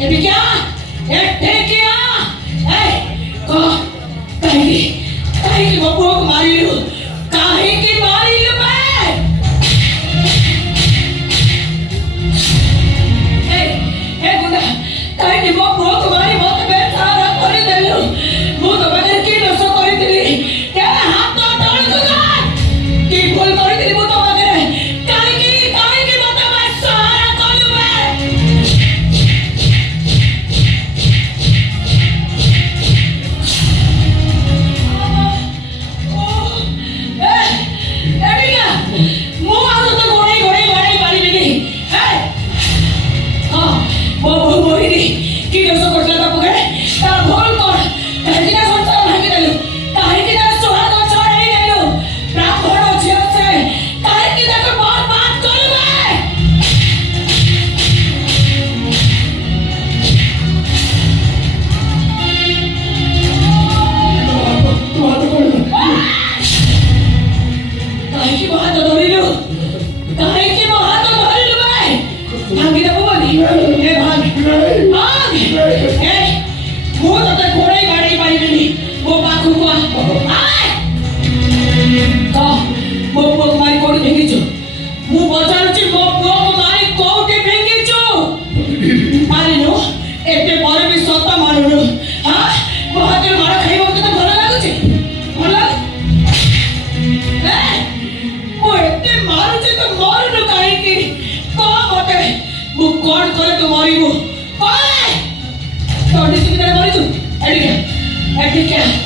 एबे क्या एठे क्या ए को कहीं कहीं वो को मारी लू काहे की मारी लू मैं ए गुंडा कहीं वो को मारी मत बे सारा कर देलु मु तो बगैर की नस कर दिली तेरा हाथ तो तोड़ दूंगा की भूल कर दिली मु तो बगैर काहे की मत मैं सहारा करू मैं कौन करे तो मारी वो कौन है तो डिस्ट्रिक्ट में मारी तू एडी क्या